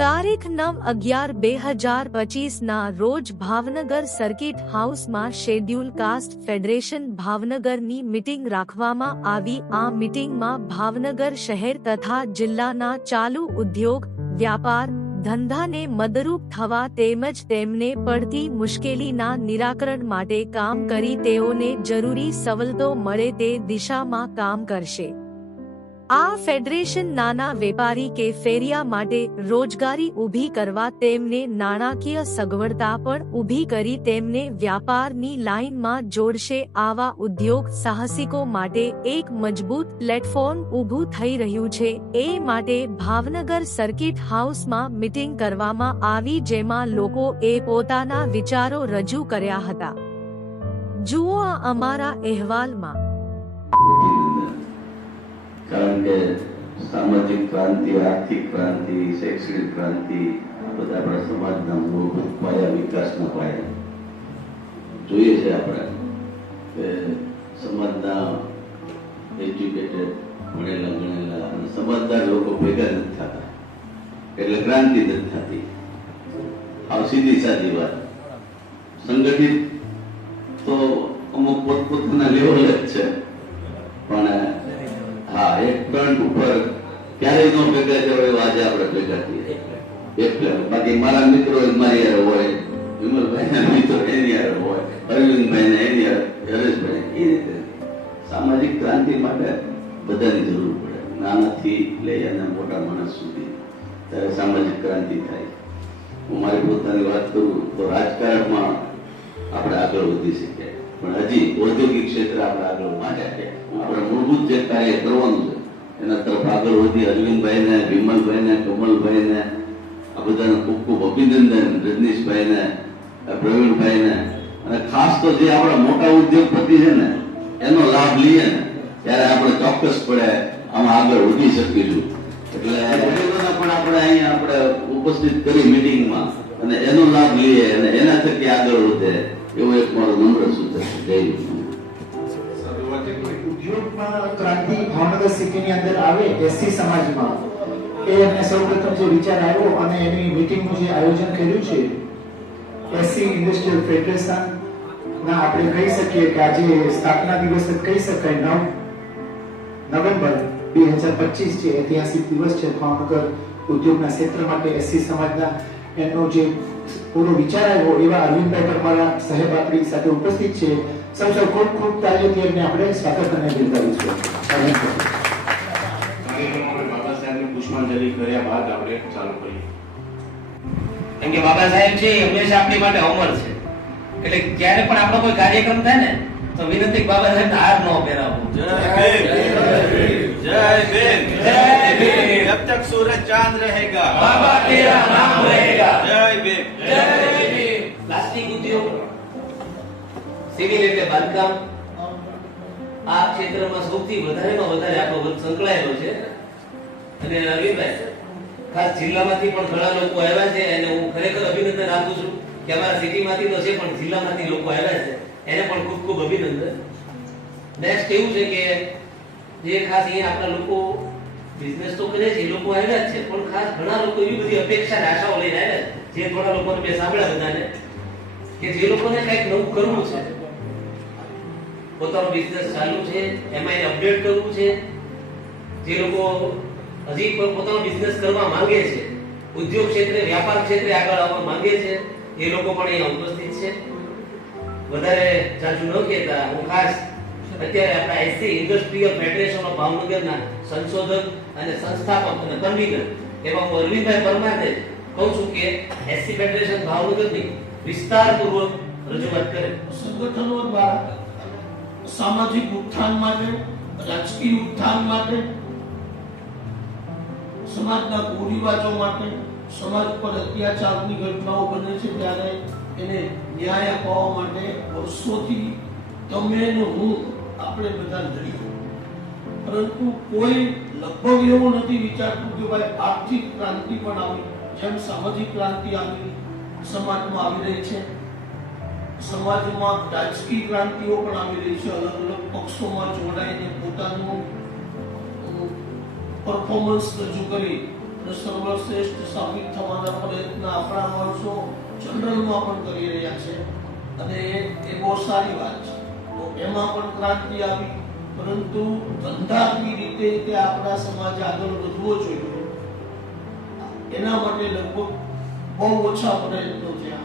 તારીખ 9/11/2025 ના રોજ ભાવનગર સર્કિટ હાઉસમાં શેડ્યુલ કાસ્ટ ફેડરેશન ભાવનગરની મીટિંગ રાખવામાં આવી। આ મીટિંગમાં ભાવનગર શહેર તથા જિલ્લાના ચાલુ ઉદ્યોગ, વ્યાપાર, ધંધાને મદદરૂપ થવા તેમજ તેમને પડતી મુશ્કેલીના નિરાકરણ માટે કામ કરી તેઓને જરૂરી સવલતો મળે તે દિશામાં કામ કરશે। આ ફેડરેશન નાના વેપારી કે ફેરિયા માટે રોજગારી ઊભી કરવા તેમને નાણાકીય સગવડતા પણ ઊભી કરી તેમને વ્યાપારની લાઇનમાં જોડશે। આવા ઉદ્યોગ સાહસિકો માટે એક મજબૂત પ્લેટફોર્મ ઊભું થઈ રહ્યું છે। એ માટે ભાવનગર સર્કિટ હાઉસમાં મીટિંગ કરવામાં આવી જેમાં લોકોએ પોતાના વિચારો રજૂ કર્યા હતા। જુઓ આ અમારા અહેવાલમાં। કારણ કે સામાજિક ક્રાંતિ, આર્થિક ક્રાંતિ, શૈક્ષણિક ક્રાંતિ બધા આપણા સમાજના મૂળભૂત પાયા, વિકાસના પાયા જોઈએ છે। આપણે કે સમાજના એજ્યુકેટેડ, ભણેલા ગણેલા અને સમજદાર લોકો ભેગા નથી થતા એટલે ક્રાંતિ નથી થતી। આ સીધી સાદી વાત। સંગઠિત તો અમુક પોતપોતાના લેવલ જ છે, પણ હા, એક ફ્રન્ટ ઉપર ક્યારેય નો ભેગા થયો આજે આપણે ભેગા થઈએ એટલે બાકી મારા મિત્રો મારી યાર હોય, વિમલભાઈના મિત્રો એની યાર હોય, અરવિંદભાઈને એની યાર, હરેશભાઈ, એ રીતે સામાજિક ક્રાંતિ માટે બધાની જરૂર પડે, નાનાથી લઈ અને મોટા માણસ સુધી, ત્યારે સામાજિક ક્રાંતિ થાય। હું મારી પોતાની વાત કરું તો રાજકારણમાં આપણે આગળ વધી શકીએ, પણ હજી ઔદ્યોગિક ક્ષેત્ર આપણે આગળ માટે છે। આપણે મૂળભૂત જે કાર્ય કરવાનું છે એના તરફ આગળ વધી અરવિંદભાઈને, વિમલભાઈને, કમલભાઈને, આ બધાને ખૂબ ખૂબ અભિનંદન, રજનીશભાઈને, પ્રવીણભાઈને, અને ખાસ તો જે આપણા મોટા ઉદ્યોગપતિ છે ને એનો લાભ લઈએ ને ત્યારે આપણે ચોક્કસપણે આમાં આગળ વધી શકીશું। એટલે વડીલોને પણ આપણે અહીંયા આપણે ઉપસ્થિત કરી મીટિંગમાં અને એનો લાભ લઈએ અને એના થકી આગળ વધે એવું એક મારો નમ્ર સૂચન છે। જય ઉદ્યોગમાં ક્રાંતિ ભાવનગર સિટીની અંદર આવે એસસી સમાજમાં, એ એમને સૌપ્રથમ જે વિચાર આવ્યો અને એની મીટિંગનું જે આયોજન કર્યું છે એસસી ઇન્ડસ્ટ્રીયલ ફેડરેશન ના આપણે કહી શકીએ કે આજે સ્થાપના દિવસ કહી શકાય। 9 નવેમ્બર 2025 છે, ઐતિહાસિક દિવસ છે ભાવનગર ઉદ્યોગના ક્ષેત્ર માટે એસસી સમાજના। એનો જે પૂરો વિચાર આવ્યો એવા અરવિંદભાઈ પર મારા સાહેબ આપણી સાથે ઉપસ્થિત છે। સૌ ખૂબ ખૂબ તાળીઓથી એમને આપણે સ્વાગત અને બિરદાવીશું। કાર્યક્રમમાં બાબા સાહેબની પુષ્પાંજલિ કર્યા બાદ આપણે ચાલુ કરીએ। કેમ કે બાબા સાહેબ છે હંમેશા આપણી માટે અમર છે, એટલે જ્યારે પણ આપણો કોઈ કાર્યક્રમ થાય ને તો વિનંતી બાબા સાહેબ હાર ન પહેરાવો। જય ભીમ, જય ભીમ, જય ભીમ, જબ તક સૂરજ ચાંદ रहेगा बाबा तेरा नाम रहेगा। જય ભીમ, જય ભીમ। પ્લાસ્ટિક ઉદ્યોગ, સિવિલ એટલે બાંધકામ, આ ક્ષેત્રમાં સૌથી વધારેમાં વધારે આપણો સંકળાયેલો છે। અને અરવિંદભાઈ ખાસ જિલ્લામાંથી પણ ઘણા લોકો આવ્યા છે અને હું ખરેખર અભિનંદન આપું છું કે અમારા સિટીમાંથી તો છે પણ જિલ્લામાંથી લોકો આવ્યા છે, એને પણ ખૂબ ખૂબ અભિનંદન। નેક્સ્ટ એવું છે કે જે ખાસ અહીંયા આપણા લોકો બિઝનેસ તો કરે છે, એ લોકો આવ્યા જ છે, પણ ખાસ ઘણા લોકો એવી બધી અપેક્ષા અને આશાઓ લઈને આવ્યા છે, જે થોડા લોકોને મેં સાંભળ્યા બધાને કે જે લોકોને કંઈક નવું કરવું છે, પોતાનો બિઝનેસ ચાલુ છે, એમાં એને અપડેટ કરવું છે, જે લોકો હજી પોતાનો બિઝનેસ કરવા માંગે છે, ઉદ્યોગ ક્ષેત્રે, વ્યાપાર ક્ષેત્રે આગળ આવવા માંગે છે, એ લોકો પણ અહીંયા ઉપસ્થિત છે। વધારે જાજુ ન કહેતા હું ખાસ અત્યારે આપણા એસસી ઇન્ડસ્ટ્રીયલ ફેડરેશન ઓફ ભાવનગરના સંશોધક અને સંસ્થાપક અને કન્વીનર એવા હું અરવિંદભાઈ પરમારને કહું છું કે એસસી ફેડરેશન ભાવનગરની વિસ્તારપૂર્વક રજૂઆત કરે। સંગઠનો દ્વારા સામાજિક ઉત્થાન માટે, રાજકીય ઉત્થાન માટે, સમાજના કુરિવાજો માટે, સમાજ પર અત્યાચારની ઘટનાઓ બને છે ત્યારે એને ન્યાય અપાવવા માટે વર્ષોથી તમે ને હું આપણે બધા લડી, પરંતુ કોઈ લગભગ એવું નથી વિચારતું કે ભાઈ આર્થિક ક્રાંતિ પણ આવી, જેમ સામાજિક ક્રાંતિ આવી સમાજમાં આવી રહી છે, સમાજમાં રાજકીય ક્રાંતિઓ પણ આવી રહી છે। અલગ અલગ પક્ષોમાં જોડાઈને પોતાનું પરફોર્મન્સ રજૂ કરી અને સર્વશ્રેષ્ઠ સાબિત થવાના પ્રયત્ન આપણા માણસો જનરલમાં પણ કરી રહ્યા છે અને એ બહુ સારી વાત છે. તો એમાં પણ ક્રાંતિ આવી, પરંતુ ધંધાકીય રીતે તે આપણા સમાજ આગળ વધવો જોઈએ એના માટે લગભગ બહુ ઓછા પ્રયત્નો થયા.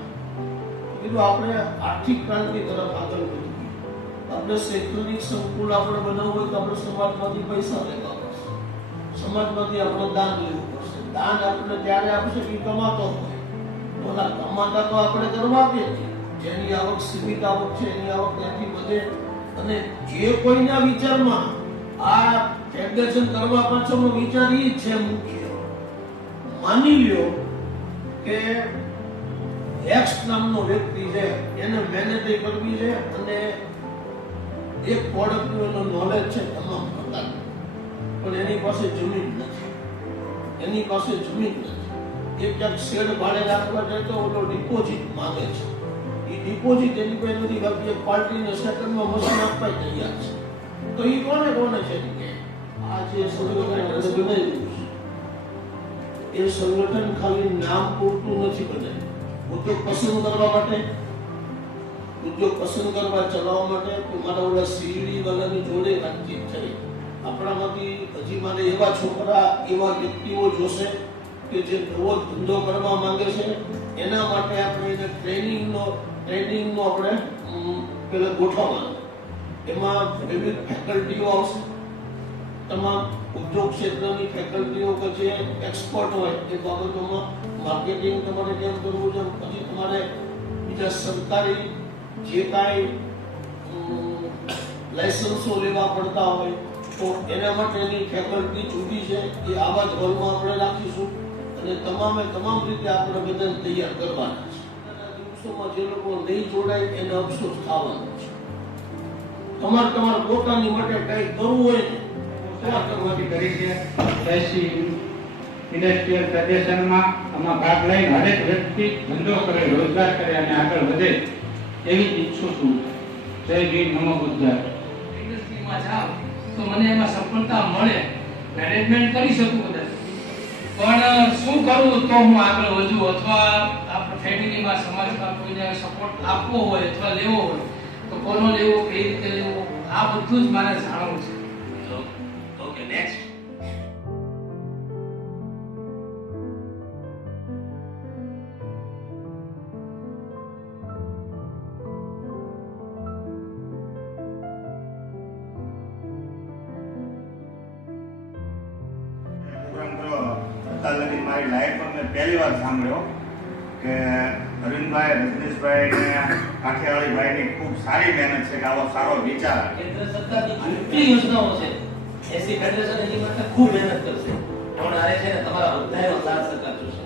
કીધું આપણે આર્થિક ક્રાંતિ તરફ આગળ વધીએ. આપણે શૈક્ષણિક સંકુલ આપણે બનાવવું હોય તો આપણે સમાજમાંથી પૈસા લેવા પડશે, સમાજમાંથી આપણે દાન લેવું પડશે. દાન આપણે ત્યારે આપશે કે કમાતો હોય, તો ના કમાતા તો આપણે કરવા આપીએ છીએ. જેની આવક સીમિત આવક છે એની આવક ત્યાંથી વધે. અને જે કોઈના વિચારમાં આ ફેડરેશન કરવા પાછળનો વિચાર એ જ છે મુખ્ય. માની લ્યો કે એક્સ નામનો વ્યક્તિ છે, એને મહેનત કરવી છે અને એક પ્રોડક્ટનું એનો નોલેજ છે તમામ પ્રકારનું, પણ એની પાસે જમીન નથી. એની પાસે જમીન નથી. એક ક્યાંક શેડ ભાડે રાખવા જાય તો ઓલો ડિપોઝિટ માંગે છે. એ ડિપોઝિટ એની પાસે નથી, બાકી એક પાર્ટીને સેકન્ડમાં મશીન આપવા તૈયાર છે. તો એ કોને છે કે આ જે સંગઠન બનાવ્યું છે એ સંગઠન ખાલી નામ પૂરતું નથી બનાવ્યું. ઉદ્યોગ પસંદ કરવા માટે, ઉદ્યોગ પસંદ કરવા ચલાવવા માટે મારા ઓલા સીડી વાળાની જોડે વાતચીત થઈ. આપણામાંથી હજી મારે એવા છોકરા, એવા વ્યક્તિઓ જોશે કે જે નવો ધંધો કરવા માંગે છે. એના માટે આપણે એને ટ્રેનિંગનો આપણે પેલા ગોઠવવાનું. એમાં વિવિધ ફેકલ્ટીઓ આવશે. તમામ ઉદ્યોગ ક્ષેત્રની ફેકલ્ટીઓ કે જે એક્સપર્ટ હોય એ બાબતોમાં માર્કેટિંગ તમારે કેમ કરવું છે, પછી તમારે બીજા સરકારી જે કાંઈ લાયસન્સો લેવા પડતા હોય તો એના માટેની ફેકલ્ટી જુદી છે. એ આવા જ હોલમાં આપણે રાખીશું અને તમામ રીતે આપણે બધાને તૈયાર કરવાના છે. દિવસોમાં જે લોકો નહીં જોડાય એને અફસોસ થવાનો છે. તમારે પોતાની માટે કંઈ કરવું હોય ને કરી છે. એસી ઇન્ડસ્ટ્રીયલ ફેડરેશનમાં આમાં ભાગ લઈને હરેક વ્યક્તિ ધંધો કરે, રોજગાર કરે અને આગળ વધે એવી ઈચ્છું છું. જય ભીમ, નમો બુદ્ધાય. ઇન્ડસ્ટ્રીમાં જાવ તો મને એમાં સફળતા મળે, મેનેજમેન્ટ કરી શકું કદાચ, પણ શું કરવું તો હું આગળ વધું, અથવા આપણા ફેમિલીમાં સમાજમાં કોઈને સપોર્ટ આપવો હોય અથવા લેવો હોય તો કોનો લેવો, કઈ રીતે લેવો, આ બધું જ મારે જાણવું છે. Okay, next. મારી લાઈફમાં મેં પહેલી વાર સાંભળ્યો કે અરવિંદભાઈ, રજનીશભાઈ ને કાઠિયાવાડીભાઈની ખૂબ સારી મહેનત છે કે આવો સારો વિચાર. કેન્દ્ર સરકારની જેટલી યોજનાઓ છે એસી ફેડરેશન એની માટે ખૂબ મહેનત કરશે. પણ આરે છે ને તમારા બધાનો સાથ સરકાર જોશે.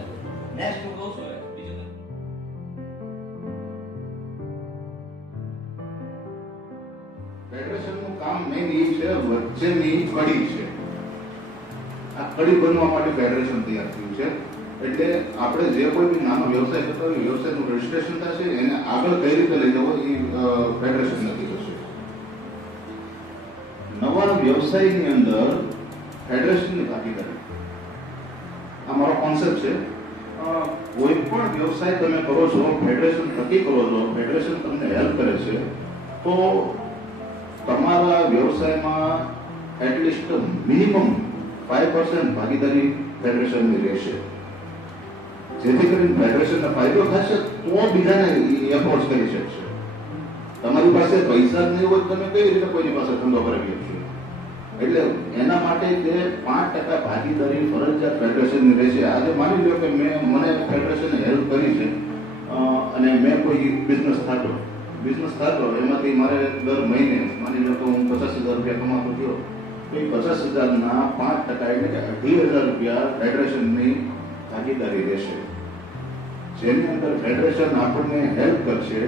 નેક્સ્ટ હું કહું છું બીજું ફેડરેશનનું કામ મેઇન એ છે વચ્ચેની કડી છે. આ કડી બનવા માટે ફેડરેશન તૈયાર થયું છે. એટલે આપણે જે કોઈ બી નાનો વ્યવસાય કરતો હોય વ્યવસાયનું રજીસ્ટ્રેશન થશે, એને આગળ કઈ રીતે લઈ જવો એ ફેડરેશન નક્કી કરશે. નવા વ્યવસાયની અંદર ફેડરેશનની ભાગીદારી આ મારો કોન્સેપ્ટ છે. કોઈ પણ વ્યવસાય તમે કરો છો, ફેડરેશન થકી કરો છો, ફેડરેશન તમને હેલ્પ કરે છે, તો તમારા વ્યવસાયમાં એટલીસ્ટ મિનિમમ 5% ભાગીદારી ફેડરેશનની રહેશે. જેથી કરીને ફેડરેશનને ફાયદો થશે તો બીજાને એપ્રોચ કરી શકશે. તમારી પાસે પૈસા જ નહીં હોય તમે કઈ રીતે કોઈની પાસે ધંધો કરાવી શકશો? એટલે એના માટે જે 5% ભાગીદારી ફરજિયાત ફેડરેશનની રહેશે. આજે માની લો કે મને ફેડરેશને હેલ્પ કરી છે અને મેં કોઈ બિઝનેસ થતો એમાંથી મારે દર મહિને માની લો કે હું 50,000 રૂપિયા કમાતો થયો, તો એ 50,000ના 5% એટલે કે 18,000 રૂપિયા ફેડરેશનની ભાગીદારી રહેશે. જેની અંદર ફેડરેશન આપણને હેલ્પ કરશે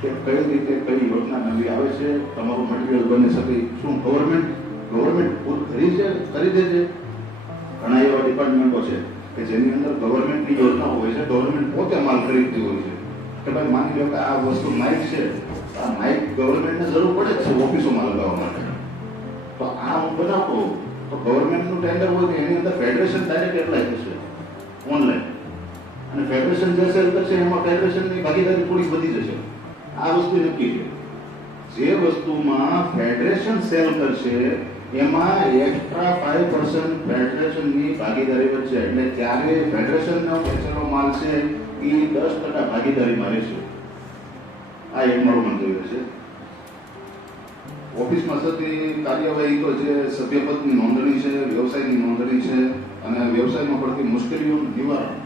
કે કઈ રીતે કઈ યોજના નવી આવે છે, તમારું મટીરિયલ બની શકે. શું ગવર્મેન્ટ કરી દે છે? ઘણા એવા ડિપાર્ટમેન્ટો છે કે જેની અંદર ગવર્મેન્ટની યોજનાઓ હોય છે, ગવર્મેન્ટ પોતે માલ ખરીદતી હોય છે કે ભાઈ માની લો કે આ વસ્તુ માઇક છે, આ માઇક ગવર્મેન્ટને જરૂર પડે જ છે ઓફિસોમાં લગાવવા માટે. તો આ હું બનાવતો તો ગવર્મેન્ટનું ટેન્ડર હોય તો એની અંદર ફેડરેશન ડાયરેક્ટ એપ્લાય થશે. ઓનલાઈન, અને ફેડરેશન જે સેલ કરશે એમાં ફેડરેશનની ભાગીદારી થોડી વધી જશે. આ વસ્તુ નક્કી છે. જે વસ્તુમાં ફેડરેશન સેલ કરશે એમાં એક્સ્ટ્રા 5% ફેડરેશનની ભાગીદારી વધશે, એટલે ત્યારે ફેડરેશનનો વેચેલો માલ છે એ 10% ભાગીદારીમાં રહેશે. આ એક મારું મંતવ્ય છે. ઓફિસમાં થતી કાર્યવાહી તો જે સભ્યપદની નોંધણી છે, વ્યવસાયની નોંધણી છે અને વ્યવસાયમાં પડતી મુશ્કેલીઓનું નિવારણ,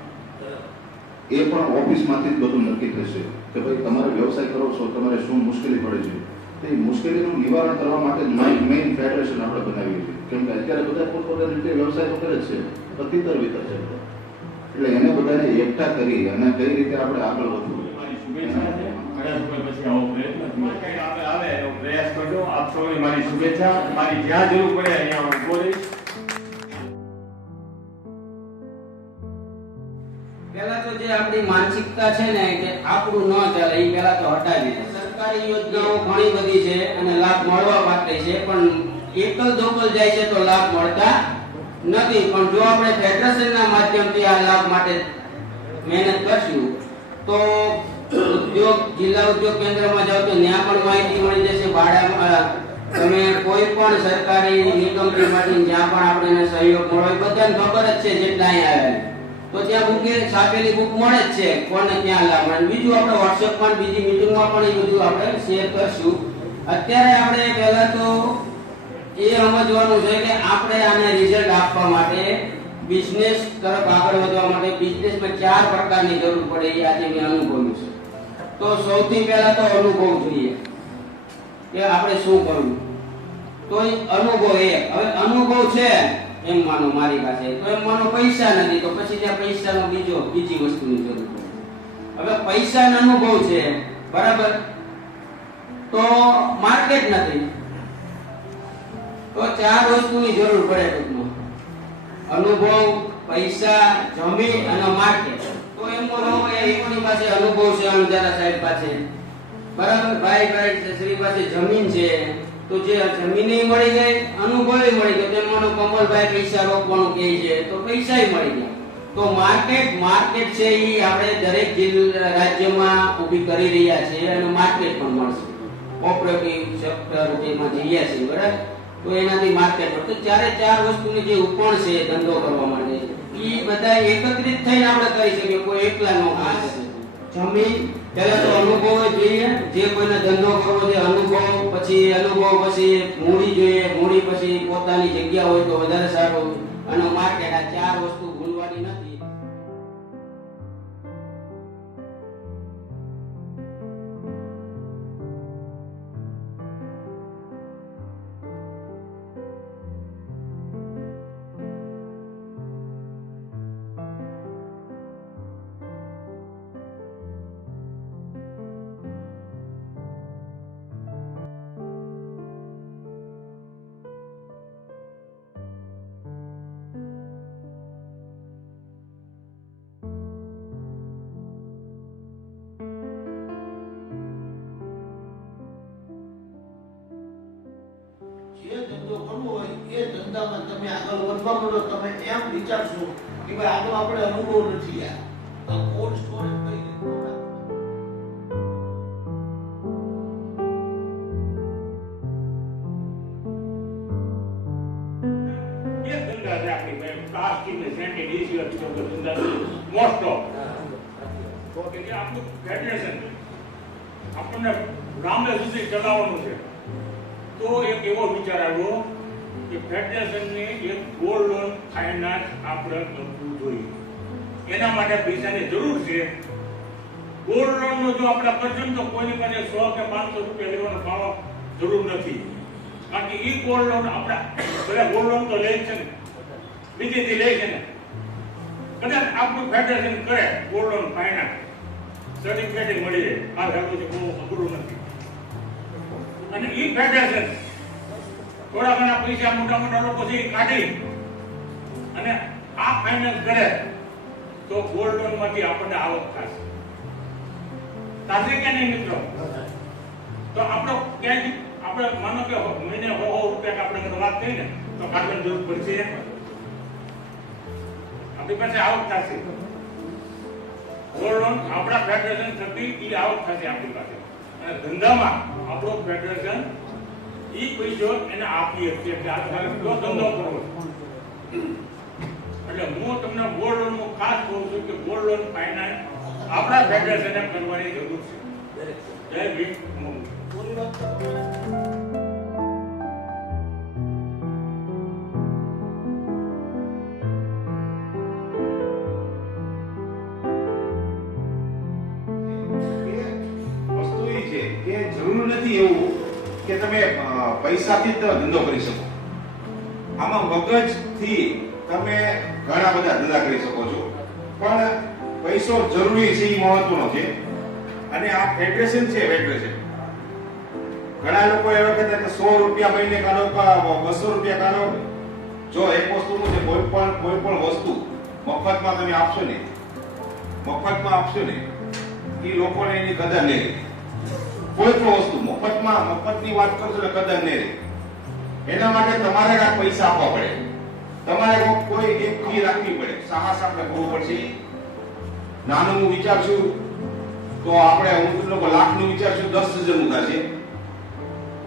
એ પણ ઓફિસમાંથી જ બધું નક્કી થશે કે ભાઈ તમારે વ્યવસાય કરો છો, તમારે શું મુશ્કેલી પડે છે. તે મુશ્કેલીનું નિવારણ કરવા માટે મેઇન ફેડરેશન આપણે બનાવીએ છીએ. કેમ કે અત્યારે બધા પોતપોતાની રીતે વ્યવસાય તો કરે છે, પતિતર વિતર છે બધા. એટલે એને બધાને એકઠા કરી અને કઈ રીતે આપણે આગળ વધવું. પ્રયાસ કરજો. આપ સૌને મારી શુભેચ્છા. મારી જ્યાં જરૂર પડે અહીંયા ઉભો રહીશ. પહેલા તો જે આપણી માનસિકતા છે ને કે આપણું ન ચાલે એ પહેલા તો હટાવી દે. સરકારી યોજનાઓ ઘણી બધી છે અને લાભ મળવા માટે છે, પણ એકલ દોકલ જાય છે તો લાભ મળતા નથી. પણ જો આપણે ફેડરેશનના માધ્યમથી આ લાભ માટે મહેનત કરશું તો ઉદ્યોગ જિલ્લા ઉદ્યોગ કેન્દ્રમાં જાવ તો ત્યાં પણ માહિતી મળી જશે. ભાડા તમે કોઈ પણ સરકારી નિગમથી માંથી જ્યાં પણ આપણને સહયોગ મળે બધાને ખબર જ છે જેટલા અહીંયા આવ્યા તો ત્યાં બુકે છાપેલી બુક મળે જ છે કોને ક્યાં લાભ મળે. બીજું આપણે વોટ્સએપમાં બીજી મીટિંગમાં પણ એ બધું આપણે શેર કરશું. અત્યારે આપણે પહેલા તો એ સમજવાનું છે કે આપણે આને રિઝલ્ટ આપવા માટે બિઝનેસ તરફ આગળ વધવા માટે બિઝનેસમાં 4 પ્રકારની જરૂર પડે એ આજે મેં અનુભવ્યું છે. તો સૌથી પહેલા તો અનુભવ જોઈએ કે આપણે શું કરવું. તો એ અનુભવ એક. હવે અનુભવ છે એમ માનો મારી પાસે, તો એમ માનો પૈસા નથી, તો પછી ત્યાં પૈસાનો બીજી વસ્તુની જરૂર પડે. હવે પૈસાનો અનુભવ છે બરાબર, તો માર્કેટ નથી, તો 4 વસ્તુની જરૂર પડે ટૂંકમાં: અનુભવ, પૈસા, જમીન અને માર્કેટ. તો એમ બોલો એની પાસે અનુભવ છે અંજારા સાહેબ પાસે બરાબર, ભાઈ શ્રી પાસે જમીન છે, તો જે જમીન મળી ગઈ, અનુભવ મળી ગયો. તેમ માનો કમલભાઈ પૈસા રોકવાનું કહે છે તો પૈસા મળી ગયા. તો માર્કેટ છે એ આપણે દરેક જિલ્લા રાજ્યમાં ઊભી કરી રહ્યા છીએ અને માર્કેટ પણ મળશે. કોઓપરેટિવ સેક્ટર જેમાં જઈએ છીએ બરાબર, તો એનાથી માર્કેટ મળશે. ત્યારે 4 વસ્તુની જે ઉપણ છે ધંધો કરવા માટે એ બધા એકત્રિત થઈને આપણે કરી શકીએ, કોઈ એકલા ન કરી શકે. જમીન પહેલા તો અનુભવ જોઈએ, જે કોઈને ધંધો કરવો છે અનુભવ, પછી મૂડી જોઈએ, મૂડી પછી પોતાની જગ્યા હોય તો વધારે સારું, અને માર્કેટ. આ 4 વસ્તુ ભૂલવાની નથી. જે ધંધો કરવો હોય એ ધંધામાં તમે આગળ વધવા માંડો. તમે એમ વિચારશો કે ભાઈ આનો આપણે અનુભવ નથી, આ કોલ્ડ સ્ટોરેજ કઈ આપણને લાંબે સુધી ચલાવવાનું છે. તો એક એવો વિચાર આવ્યો કે ફેડરેશનને એક ગોલ્ડ લોન ફાઇનાન્સ આપણે કરવું જોઈએ. એના માટે પૈસાની જરૂર છે. ગોલ્ડ લોન નો જો આપણે કરશું તો કોઈની પાસે 100 કે 500 રૂપિયા લેવાનો ભાવ જરૂર નથી. કારણ કે એ ગોલ્ડ લોન આપણે બધા ગોલ્ડ લોન તો લે છે ને, બીજેથી લે છે ને. કદાચ આપણું ફેડરેશન કરે ગોલ્ડ લોન ફાઇનાન્સ સર્ટિફિકેટ મળી જાય. આ ધારું છે બહુ અઘરું નથી. અને ઈ ફેડરેશન થોડા ઘણા પૈસા મોટા લોકો છે કાઢી અને આ ફાઇનાન્સ કરે તો ગોલ્ડ લોન માંથી આપણને આવક થશે. થશે કે નહીં મિત્રો? તો આપણો ક્યાંય આપણે માનો કે મહિને 100 રૂપિયા આપણે વાત થઈ ને તો કાઢવાની જરૂર પડશે. આપણી પાસે આવક થશે. ગોલ્ડ લોન આપણા ફેડરેશન થકી એ આવક થશે આપણી પાસે, અને ધંધામાં આપણો ફેડરેશન એ પૈસો એને આપીએ છીએ કે આ તમારે કયો ધંધો કરવો. એટલે હું તમને ગોલ્ડ લોન નું ખાસ કહું છું કે ગોલ્ડ લોન ફાઇનાન્સ આપણા ફેડરેશને કરવાની જરૂર છે. જય ભીમ. વસ્તુ એ છે કે જરૂર નથી એવું કે તમે પૈસાથી જ ધંધો કરી શકો. આમાં મગજથી તમે ઘણા બધા ધંધા કરી શકો છો, પણ પૈસો જરૂરી છે એ મહત્વનો છે. અને આ ફેડરેશન છે, ફેડરેશન ઘણા લોકો એવા કહેતા કે 100 રૂપિયા મહિને કાઢો, 200 રૂપિયા કાઢો. જો એક વસ્તુનું છે, કોઈ પણ વસ્તુ મફતમાં તમે આપશો ને, એ લોકોને એની કદર નહીં રહે. કોઈ પણ વસ્તુ મફતની વાત કરશો ને કદર નહીં રહે. એના માટે તમારે આ પૈસા આપવા પડે, તમારે કોઈ એક ફી રાખવી પડે, સાહસ આપણે કરવું પડશે. નાનું હું વિચારશું તો આપણે હું લોકો લાખનું વિચારશું 10,000 નું થશે,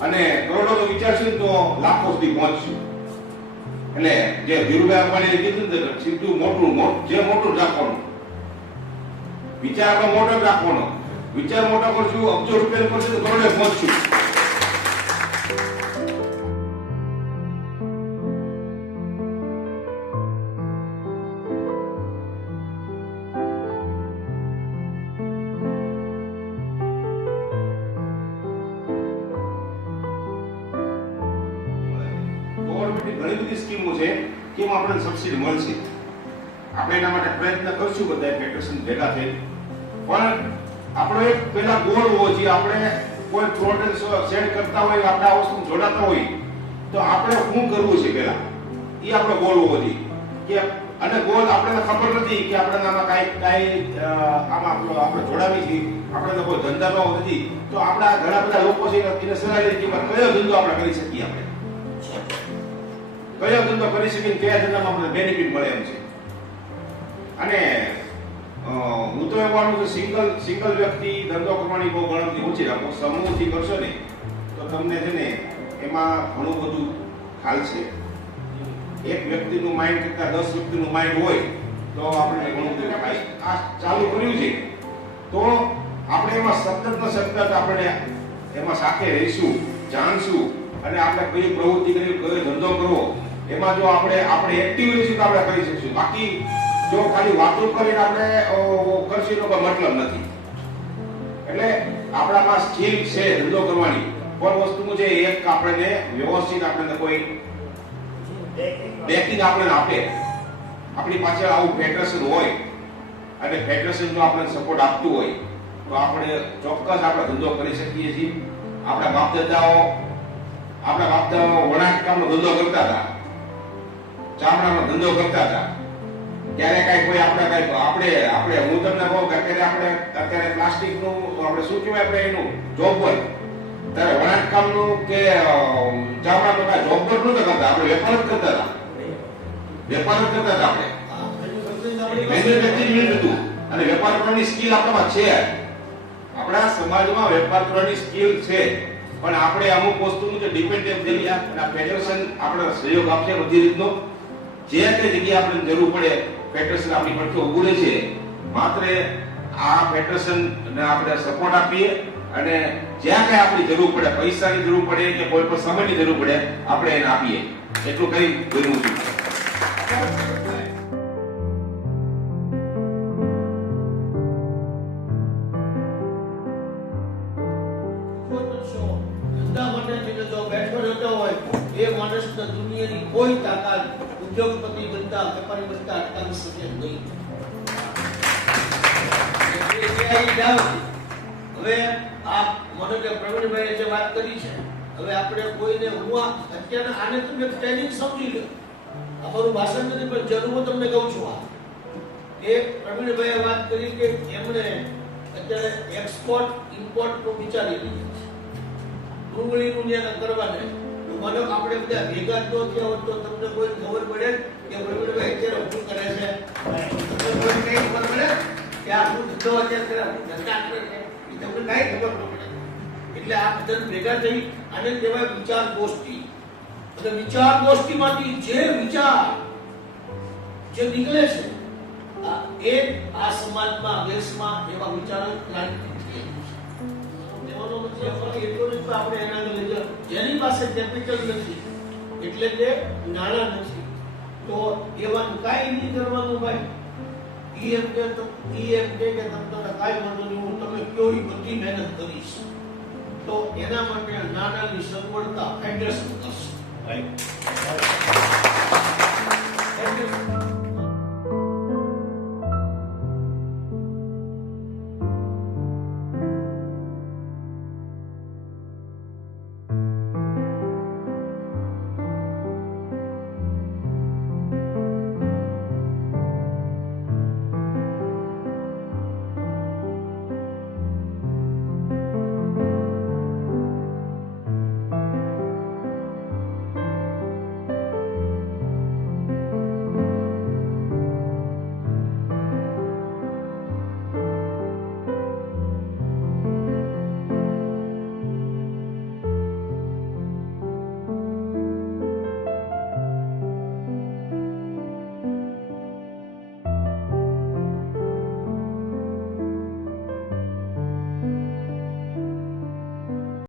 અને કરોડોનું વિચારશું તો લાખો સુધી પહોંચશું. એટલે જે ધીરુભાઈ અંબાણીએ કીધું ને સીધું મોટું રાખવાનું, વિચાર આપણે મોટો રાખવાનો. વિચાર મોટો કરશું, અબજો રૂપિયા કરશું તો કરોડે પહોંચશું. ઘણી બધી સ્કીમો છે કે આપણને સબસિડી મળશે. આપણે એના માટે પ્રયત્ન કરશું બધા ફેડરેશન ભેગા થઈ. પણ આપણો એક પેલા ગોલ હોવો જોઈએ. આપણે કોઈ પ્રોડક્ટ સેટ કરતા હોય, આપણે આ વસ્તુ જોડાતા હોય તો આપણે શું કરવું છે પેલા એ આપણો ગોલ હોવો જોઈએ. કે અને ગોલ આપણને ખબર નથી કે આપણે આમાં કાંઈ આમાં આપણે જોડાવી છીએ, આપણે કોઈ ધંધાનો નથી, તો આપણા ઘણા બધા લોકો છે એને સલાહ લે કે કયો ધંધો આપણે કરી શકીએ, કયો ધંધો કરી શકીએ, કયા ધંધામાં આપણે બેનિફિટ મળે એમ છે. અને હું તો એમ માનું કે સિંગલ વ્યક્તિ ધંધો કરવાની બહુ ગણતરી ઓછી રાખો. સમૂહથી કરશો ને તો તમને છે ને એમાં ઘણું બધું ખ્યાલ છે. એક વ્યક્તિનું માઇન્ડ કરતા 10 વ્યક્તિનું માઇન્ડ હોય તો આપણે ઘણું બધું થાય. આ ચાલુ કર્યું છે તો આપણે એમાં સતત આપણે એમાં સાથે રહીશું, જાણશું, અને આપણે કઈ પ્રવૃત્તિ કરવી, કયો ધંધો કરવો, એમાં જો આપણે એક્ટિવ રહીશું તો આપણે કરી શકીશું. બાકી જો ખાલી વાતો કરીને આપણે કરશું તો કોઈ મતલબ નથી. એટલે આપણામાં સ્કિલ છે ધંધો કરવાની, કોઈ વસ્તુનું છે એક આપણને વ્યવસ્થિત આપણને કોઈ બેકિંગ આપણને આપે. આપણી પાસે આવું ફેડરેશન હોય અને ફેડરેશન જો આપણને સપોર્ટ આપતું હોય તો આપણે ચોક્કસ આપણે ધંધો કરી શકીએ છીએ. આપણા બાપ દાદાઓ વણાટકામનો ધંધો કરતા હતા, ચામડાનો ધંધો કરતા હતા. ત્યારે કઈ કોઈ આપણે હું તમને કહું કે અત્યારે પ્લાસ્ટિકનું આપણે શું કહેવાય, આપણે એનું જોબર, ત્યારે વણાટકામનું કે ચામડાનું કઈ જોબર નહોતું કરતા, આપણે વેપાર જ કરતા હતા. આપણે મેન્યુફેક્ચરિંગ હતું અને વેપાર કરવાની સ્કિલ આપણામાં છે. આપણા સમાજમાં વેપાર કરવાની સ્કિલ છે, પણ આપણે અમુક વસ્તુનું જે ડિપેન્ડન્સી અને આ ફેડરેશન આપણે સહયોગ આપશે બધી રીતનો. જે તે જગ્યાએ આપણે જરૂર પડે ફેડરેશન આપણી પડખે ઊભું રહે છે. માત્ર આ ફેડરેશનને આપણે સપોર્ટ આપીએ અને જ્યાં કઈ આપણી જરૂર પડે, પૈસાની જરૂર પડે કે કોઈ પણ સમયની જરૂર પડે, આપણે એને આપીએ. એટલું કઈ જરૂર છે. દુનિયાની કોઈ તાકાત ઉદ્યોગપતિ બનતા, વેપારી બનતા અટકાવી શકે નહીં. હવે આ મને કે પ્રવીણભાઈએ જે વાત કરી છે, હવે આપણે કોઈને અત્યારે આને તમે ટ્રેનિંગ સમજી લો. અમારું ભાષણ નથી પણ જરૂર તમને કહું છું. આ એક પ્રવીણભાઈએ વાત કરી કે એમણે અત્યારે એક્સપોર્ટ ઇમ્પોર્ટ નું વિચારી લીધું છે. ડુંગળીનું ત્યાં કરવાને મને આપણે બધા ભેગા જ ન થયા હોત તો તમને કોઈ ખબર પડે કે પ્રવીણભાઈ અત્યારે શું કરે છે? તમને કોઈ કઈ ખબર પડે કે આ શું ધંધો અત્યારે કરે, શું ધંધા કરે છે? એ તમને કાંઈ ખબર ન પડે. એટલે આ બધા ભેગા થઈ આને કહેવાય વિચાર ગોષ્ઠી. અને વિચાર ગોષ્ઠીમાંથી જે વિચાર જે નીકળે છે આ સમાજમાં દેશમાં એવા વિચારો ક્રાંતિ થઈ છે. એનો મતલબ એટલો જ કે આપણે એના લીધે જેની પાસે કેપિટલ નથી એટલે કે નાણાં નથી તો એવાનું કાંઈ નહીં કરવાનું ભાઈ. એમ કે તમને કાંઈ વાંધો નહીં, હું તમે કયો એ બધી મહેનત કરીશ. તો એના માટે નાણાંની સગવડતા ફેડરેશન કરશે.